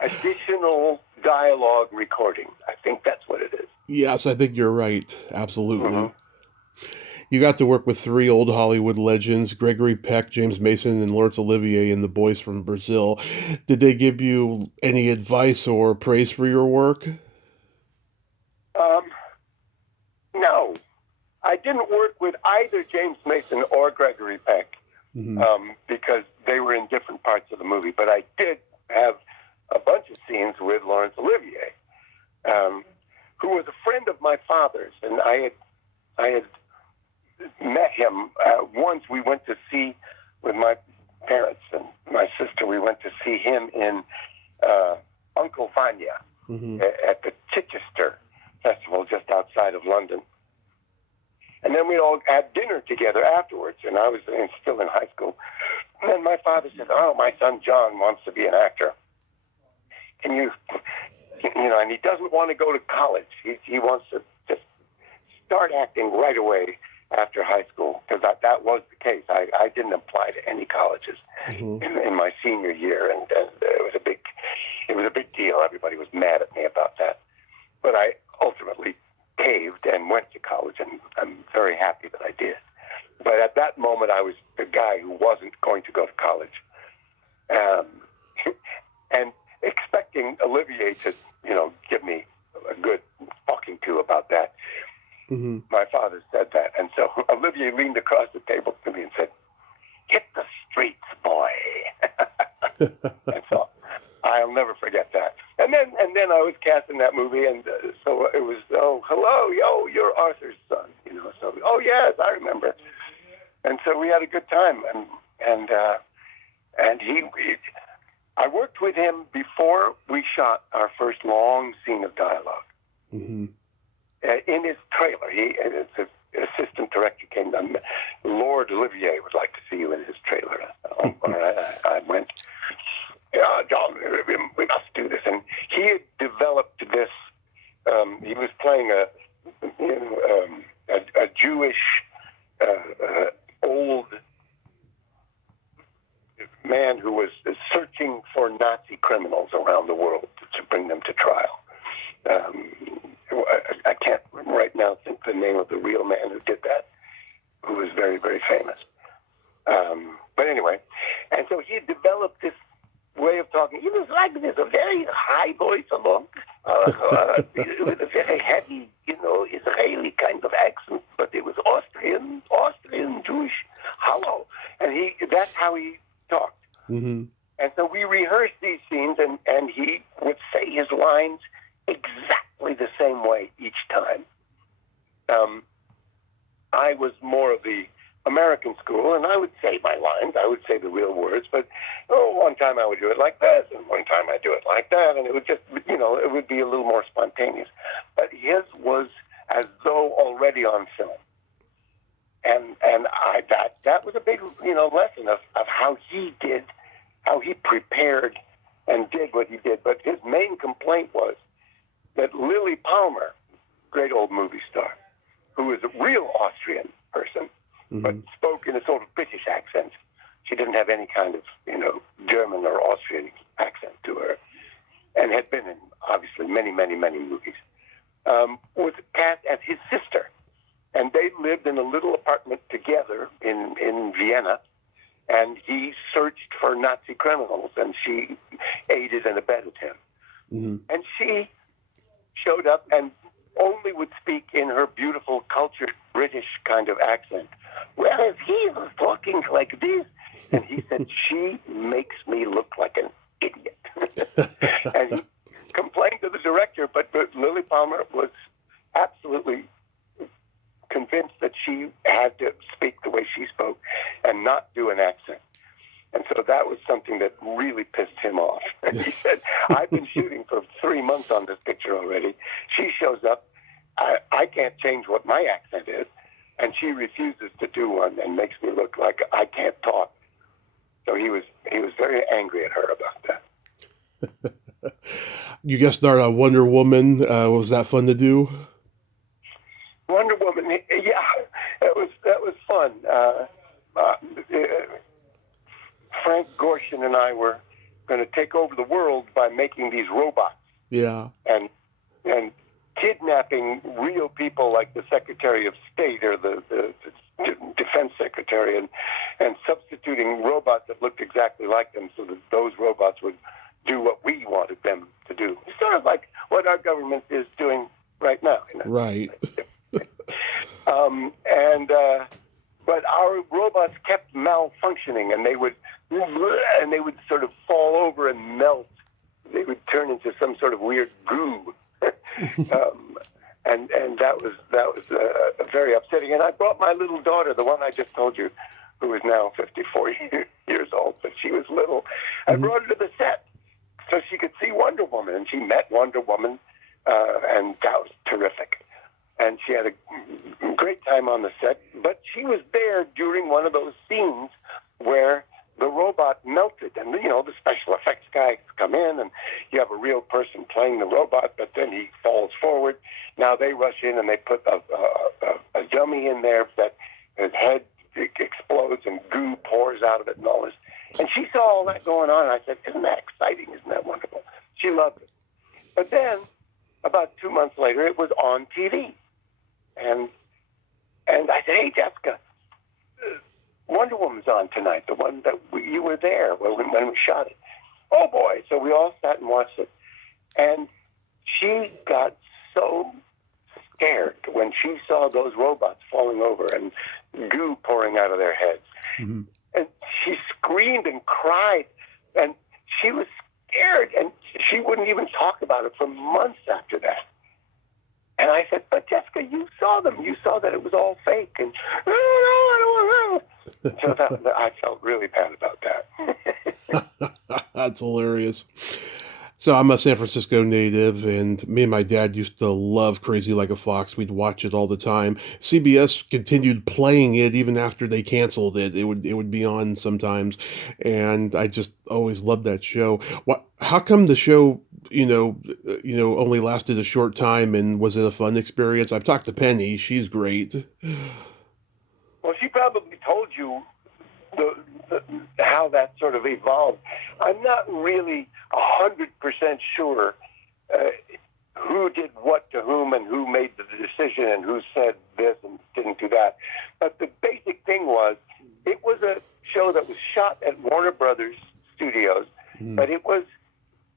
Additional dialogue recording. I think that's what it is. Yes, I think you're right. Absolutely. Mm-hmm. You got to work with 3 old Hollywood legends, Gregory Peck, James Mason, and Laurence Olivier, and the boys from Brazil. Did they give you any advice or praise for your work? No. I didn't work with either James Mason or Gregory Peck, because they were in different parts of the movie. But I did have a bunch of scenes with Laurence Olivier, who was a friend of my father's, and I had met him once. We went to see, with my parents and my sister, we went to see him in Uncle Vanya at the Chichester Festival just outside of London. And then we all had dinner together afterwards, and I was still in high school. And then my father said, oh, my son John wants to be an actor. Can you know, and he doesn't want to go to college. He wants to just start acting right away after high school, because that was the case. I didn't apply to any colleges in my senior year, and it was a big deal. Everybody was mad at me about that. But I ultimately caved and went to college, and I'm very happy that I did. But at that moment, I was the guy who wasn't going to go to college, and expecting Olivier to, give me a good talking to about that. My father said that, and so Olivier leaned across the table to me and said, "Hit the streets, boy." And so I'll never forget that. And then I was cast in that movie, and so it was, oh, hello, yo, you're Arthur's son, So, oh yes, I remember. And so we had a good time, and I worked with him before we shot our first long scene of dialogue. In his trailer, his assistant director came down. Lord Olivier would like to see you in his trailer. All right, I went. Yeah, John, we must do this. And he had developed this. He was playing a Jewish old man who was searching for Nazi criminals around the world to bring them to trial. I can't right now think the name of the real man who did that, who was very, very famous. But anyway, and so he developed this way of talking. He was like this, a very high voice along, with a very heavy, Israeli kind of accent, but it was Austrian Jewish, hollow. And that's how he talked. And so we rehearsed these scenes, and he would say his lines exactly the same way each time. I was more of the American school, and I would say my lines. I would say the real words, but one time I would do it like this, and one time I'd do it like that, and it would just, it would be a little more spontaneous. But his was as though already on film. And that was a big, lesson of how he prepared and did what he did. But his main complaint was that Lily Palmer, great old movie star, who was a real Austrian person, but spoke in a sort of British accent. She didn't have any kind of, German or Austrian accent to her, and had been in, obviously, many, many, many movies, was cast as his sister. And they lived in a little apartment together in Vienna. And he searched for Nazi criminals, and she aided and abetted him. Mm-hmm. And she showed up and only would speak in her beautiful, cultured British kind of accent. Whereas he was talking like this. And he said, she makes me look like an idiot. And he complained to the director, but Lily Palmer was absolutely convinced that she had to speak the way she spoke and not do an accent. And so that was something that really pissed him off. He said, I've been shooting for 3 months on this picture already. She shows up. I can't change what my accent is. And she refuses to do one and makes me look like I can't talk. So he was very angry at her about that. You guest starred on Wonder Woman. Was that fun to do? Wonder Woman, yeah, that was fun. Frank Gorshin and I were going to take over the world by making these robots. Yeah. And kidnapping real people like the Secretary of State or the Defense Secretary and substituting robots that looked exactly like them so that those robots would do what we wanted them to do. It's sort of like what our government is doing right now. Right. But our robots kept malfunctioning, and they would sort of fall over and melt. They would turn into some sort of weird goo, and that was very upsetting. And I brought my little daughter, the one I just told you, who is now 54 years old, but she was little. I brought her to the set so she could see Wonder Woman, and she met Wonder Woman, and that was terrific. And she had a great time on the set, but she was there during one of those scenes where the robot melted. And, the special effects guys come in, and you have a real person playing the robot, but then he falls forward. Now they rush in, and they put a dummy in there that his head explodes, and goo pours out of it and all this. And she saw all that going on, and I said, isn't that exciting? Isn't that wonderful? She loved it. But then, about 2 months later, it was on TV. And I said, hey, Jessica, Wonder Woman's on tonight, the one that you were there when we shot it. Oh, boy. So we all sat and watched it. And she got so scared when she saw those robots falling over and goo pouring out of their heads. Mm-hmm. And she screamed and cried. And she was scared. And she wouldn't even talk about it for months after that. And I said, but Jessica, you saw them. You saw that it was all fake. And, no, I don't know. So I felt really bad about that. That's hilarious. So I'm a San Francisco native, and me and my dad used to love Crazy Like a Fox. We'd watch it all the time. CBS continued playing it even after they canceled it. It would be on sometimes, and I just always loved that show. How come the show, only lasted a short time, and was it a fun experience? I've talked to Penny. She's great. Well, she probably told you how that sort of evolved. I'm not really 100% sure who did what to whom and who made the decision and who said this and didn't do that. But the basic thing was, it was a show that was shot at Warner Brothers Studios, but it was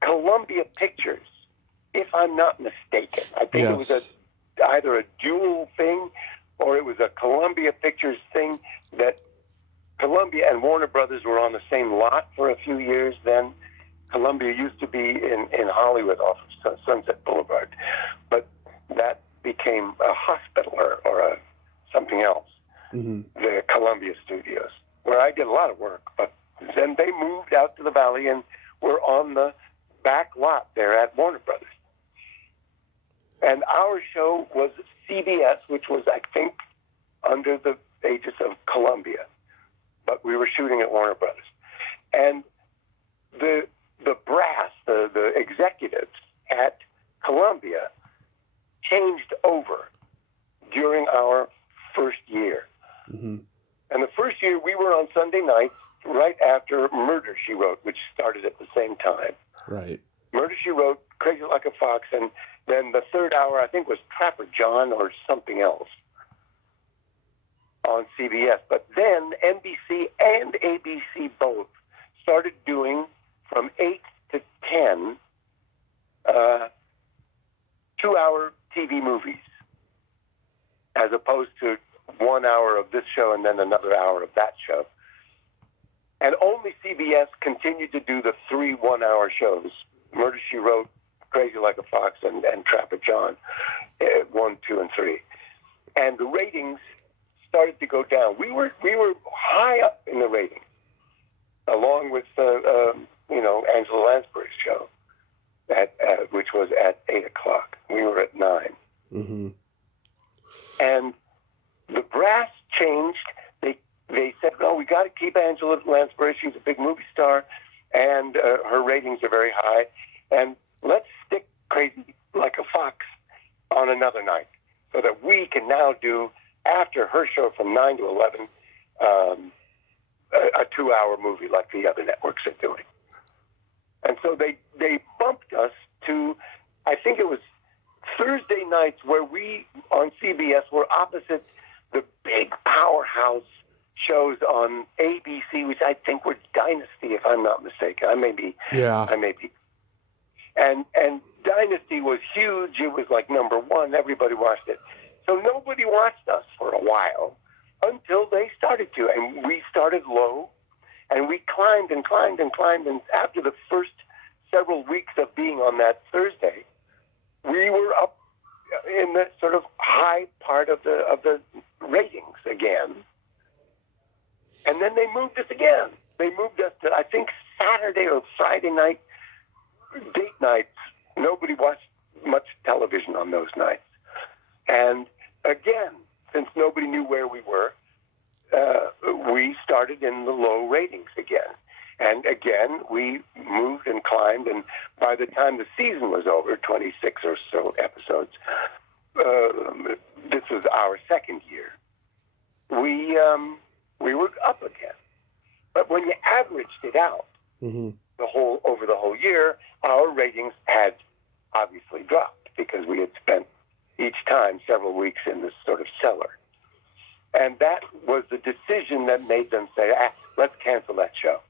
Columbia Pictures, if I'm not mistaken. I think it was either a dual thing or it was a Columbia Pictures thing that Columbia and Warner Brothers were on the same lot for a few years then. Columbia used to be in Hollywood off of Sunset Boulevard, but that became a hospital or something else, the Columbia Studios, where I did a lot of work. But then they moved out to the Valley and were on the back lot there at Warner Brothers. And our show was CBS, which was, I think, under the aegis of Columbia. But we were shooting at Warner Brothers. And the brass, the executives at Columbia changed over during our first year. Mm-hmm. And the first year we were on Sunday nights right after Murder, She Wrote, which started at the same time. Right. Murder, She Wrote, Crazy Like a Fox, and then the third hour, I think, was Trapper John or something else. on CBS. But then NBC and ABC both started doing from 8 to 10 2-hour TV movies, as opposed to 1 hour of this show and then another hour of that show. And only CBS continued to do the 3 1-hour shows, Murder, She Wrote, Crazy Like a Fox, and Trapper John, 1, 2, and 3. And the ratings started to go down. We were high up in the ratings, along with Angela Lansbury's show, which was at 8 o'clock. We were at 9. Mm-hmm. And the brass changed. They said, "No, we got to keep Angela Lansbury. She's a big movie star, and her ratings are very high. And let's stick Crazy Like a Fox on another night, so that we can now do, after her show from 9 to 11, a 2-hour movie like the other networks are doing." And so they bumped us to, I think it was Thursday nights, where we on CBS were opposite the big powerhouse shows on ABC, which I think were Dynasty, if I'm not mistaken. I may be. And Dynasty was huge. It was like number one. Everybody watched it. So nobody watched us for a while until they started to. And we started low, and we climbed and climbed and climbed. And after the first several weeks of being on that Thursday, we were up in the sort of high part of the ratings again. And then they moved us again. They moved us to, I think, Saturday or Friday night, date nights. Nobody watched much television on those nights. And again, since nobody knew where we were, we started in the low ratings again. And again, we moved and climbed. And by the time the season was over, 26 or so episodes, this was our second year, we were up again. But when you averaged it out, mm-hmm. over the whole year, our ratings had obviously dropped because we had spent each time several weeks in this sort of cellar. And that was the decision that made them say, let's cancel that show.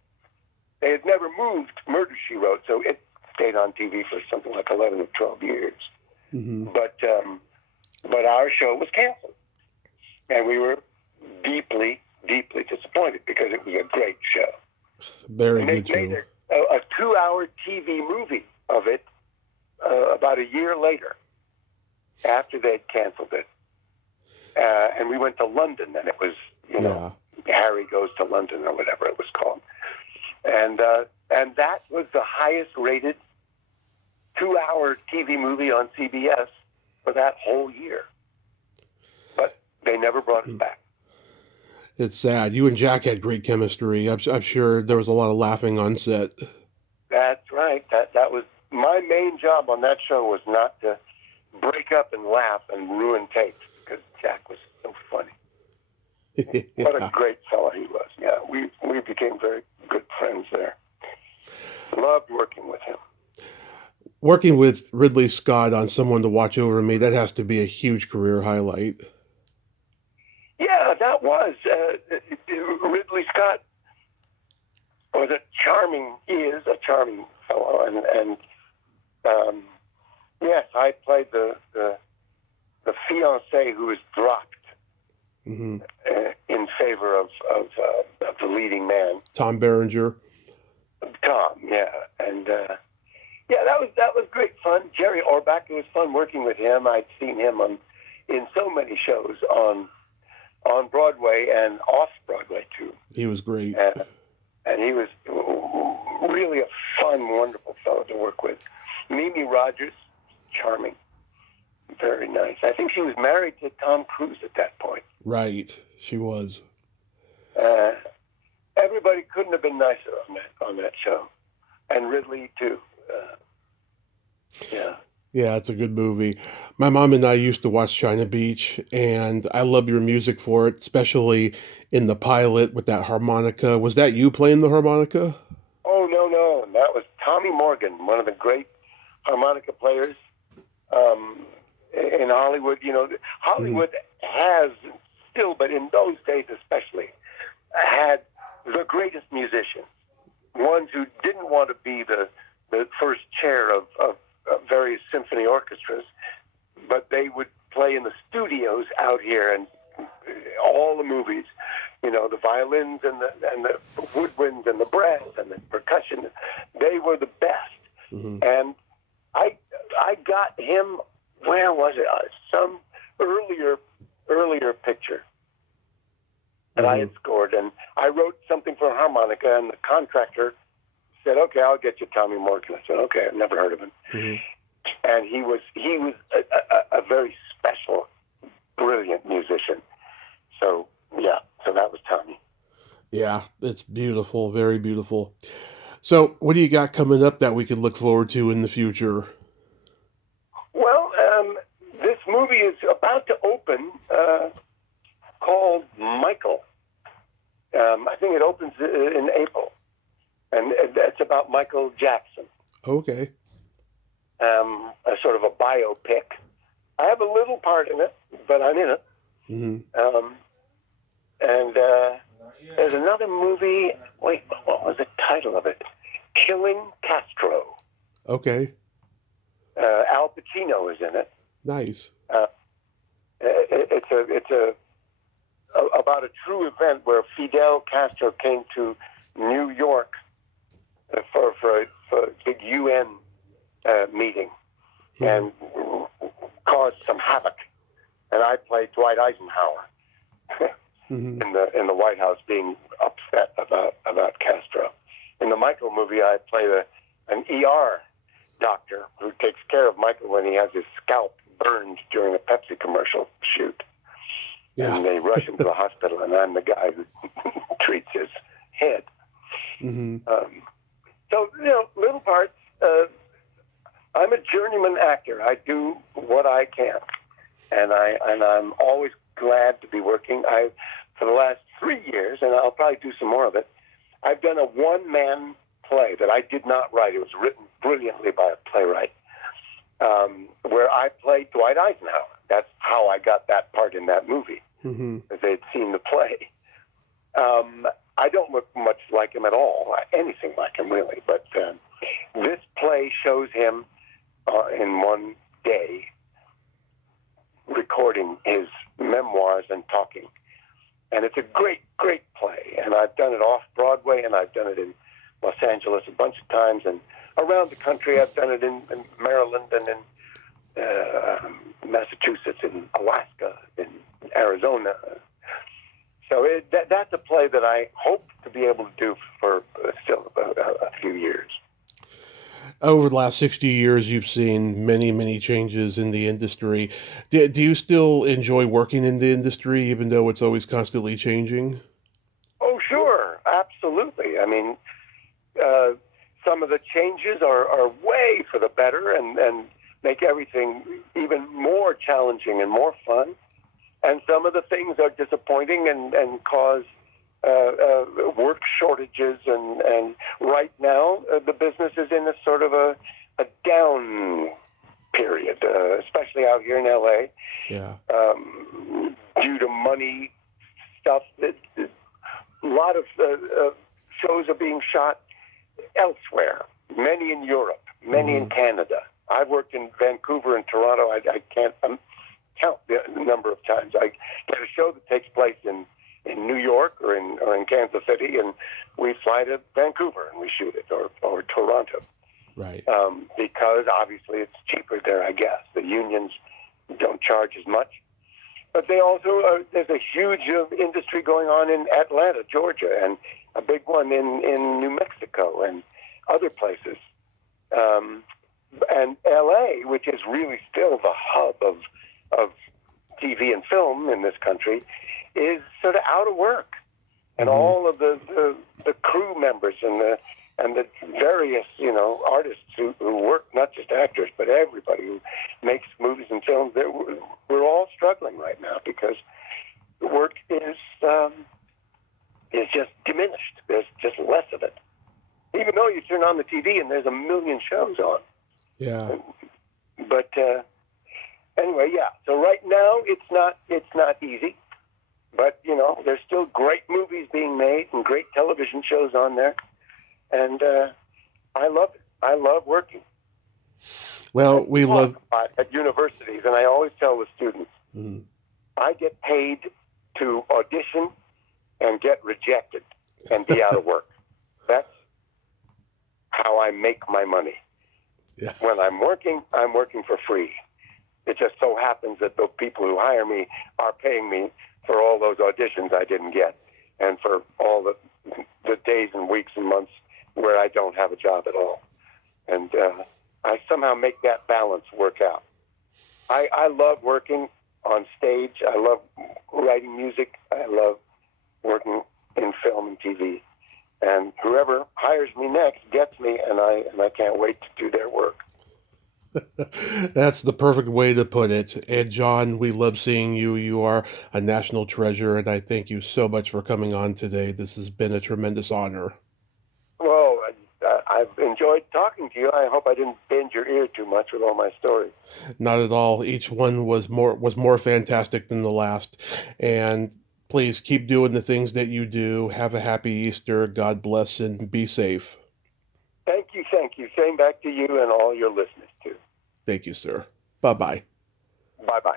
They had never moved Murder, She Wrote, so it stayed on TV for something like 11 or 12 years. Mm-hmm. But our show was canceled. And we were deeply, deeply disappointed because it was a great show. Very and good show. They made a 2-hour TV movie of it about a year later, after they'd canceled it. And we went to London, and it was, Harry Goes to London or whatever it was called. And that was the highest rated 2-hour TV movie on CBS for that whole year. But they never brought us back. It's sad. You and Jack had great chemistry. I'm sure there was a lot of laughing on set. That's right. That was my main job on that show, was not to break up and laugh and ruin tapes, because Jack was so funny. Yeah. What a great fellow he was. Yeah, we became very good friends there. Loved working with him. Working with Ridley Scott on Someone to Watch Over Me, that has to be a huge career highlight. Yeah, that was. Ridley Scott is a charming fellow, and yes, I played the fiancé who was dropped mm-hmm. In favor of the leading man, Tom Berenger. Tom, yeah, and that was great fun. Jerry Orbach, it was fun working with him. I'd seen him in so many shows on Broadway and off Broadway too. He was great, and he was really a fun, wonderful fellow to work with. Mimi Rogers, charming, very nice. I think she was married to Tom Cruise at that point. Right, she was. Everybody couldn't have been nicer on that show, and Ridley too. Yeah. Yeah, it's a good movie. My mom and I used to watch China Beach, and I love your music for it, especially in the pilot with that harmonica. Was that you playing the harmonica? Oh, no. That was Tommy Morgan, one of the great harmonica players in Hollywood. Hollywood has still, but in those days especially, had the greatest musicians, ones who didn't want to be the first chair of various symphony orchestras, but they would play in the studios out here and all the movies, the violins and the woodwinds and the brass and the percussion, they were the best. Mm-hmm. And I got him, where was it? Some earlier picture that I had scored, and I wrote something for harmonica, and the contractor said, "Okay, I'll get you Tommy Morgan." I said, "Okay, I've never heard of him." Mm-hmm. And he was a very special, brilliant musician. So that was Tommy. Yeah, it's beautiful, very beautiful. So, what do you got coming up that we can look forward to in the future? Well, this movie is about to open, called Michael. I think it opens in April, and it's about Michael Jackson. Okay. A sort of a biopic. I have a little part in it, but I'm in it. Mm-hmm. And there's another movie. Wait, what was the title of it? Killing Castro. Okay. Al Pacino is in it. Nice. It's about a true event where Fidel Castro came to New York for a big UN meeting and caused some havoc. And I played Dwight Eisenhower Mm-hmm. in the White House, being upset about Castro. In the Michael movie, I played an ER doctor who takes care of Michael when he has his scalp burned during a Pepsi commercial shoot. Yeah. And they rush him to the hospital, and I'm the guy who treats his head. Mm-hmm. So, little parts. I'm a journeyman actor. I do what I can, and I'm always glad to be working. For the last 3 years, and I'll probably do some more of it, I've done a one-man play that I did not write. It was written brilliantly by a playwright, where I played Dwight Eisenhower. That's how I got that part in that movie, because they'd seen the play. I don't look much like him at all, anything like him really, but this play shows him in one day recording his memoirs and talking. And it's a great, great play. And I've done it off-Broadway, and I've done it in Los Angeles a bunch of times, and around the country. I've done it in Maryland and in Massachusetts, in Alaska, in Arizona. So that's a play that I hope to be able to do for still a few years. Over the last 60 years, you've seen many, many changes in the industry. Do you still enjoy working in the industry, even though it's always constantly changing? Oh, sure. Absolutely. I mean, some of the changes are way for the better and make everything even more challenging and more fun. And some of the things are disappointing and cause work shortages. And right now, the business is in a sort of a down period, especially out here in L.A. Yeah. Due to money stuff. A lot of shows are being shot elsewhere, many in Europe, many in Canada. I've worked in Vancouver and Toronto. I can't count the number of times. I get a show that takes place in New York or in Kansas City, and we fly to Vancouver and we shoot it, or Toronto. Right. Because obviously it's cheaper there, I guess. The unions don't charge as much. But they also, there's a huge industry going on in Atlanta, Georgia, and a big one in New Mexico and other places. And L.A., which is really still the hub of TV and film in this country, is sort of out of work. And all of the crew members and the various, artists who work, not just actors, but everybody who makes movies and films, we're all struggling right now because the work is just diminished. There's just less of it. Even though you turn on the TV and there's a million shows on. Yeah. But anyway, yeah. So right now it's not easy. But, there's still great movies being made and great television shows on there. And I love it. I love working. Well, we love at universities, and I always tell the students, I get paid to audition and get rejected and be out of work. That's how I make my money. Yeah. When I'm working for free. It just so happens that the people who hire me are paying me for all those auditions I didn't get, and for all the days and weeks and months where I don't have a job at all. And I somehow make that balance work out. I love working on stage. I love writing music. I love working in film and TV. And whoever hires me next gets me, and I can't wait to do their work. That's the perfect way to put it. And John, we love seeing you. You are a national treasure, and I thank you so much for coming on today. This has been a tremendous honor. Well, I've enjoyed talking to you. I hope I didn't bend your ear too much with all my stories. Not at all. Each one was more fantastic than the last. And please keep doing the things that you do. Have a happy Easter. God bless and be safe. Thank you. Same back to you and all your listeners, too. Thank you, sir. Bye-bye. Bye-bye.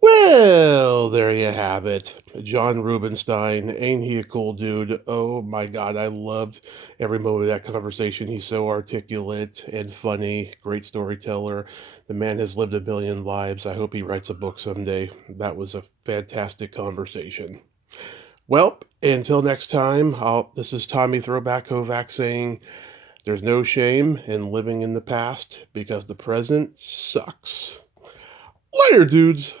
Well, there you have it. John Rubinstein. Ain't he a cool dude? Oh my God, I loved every moment of that conversation. He's so articulate and funny, great storyteller. The man has lived a million lives. I hope he writes a book someday. That was a fantastic conversation. Well, until next time, this is Tommy Throwback Kovac saying there's no shame in living in the past because the present sucks. Later, dudes.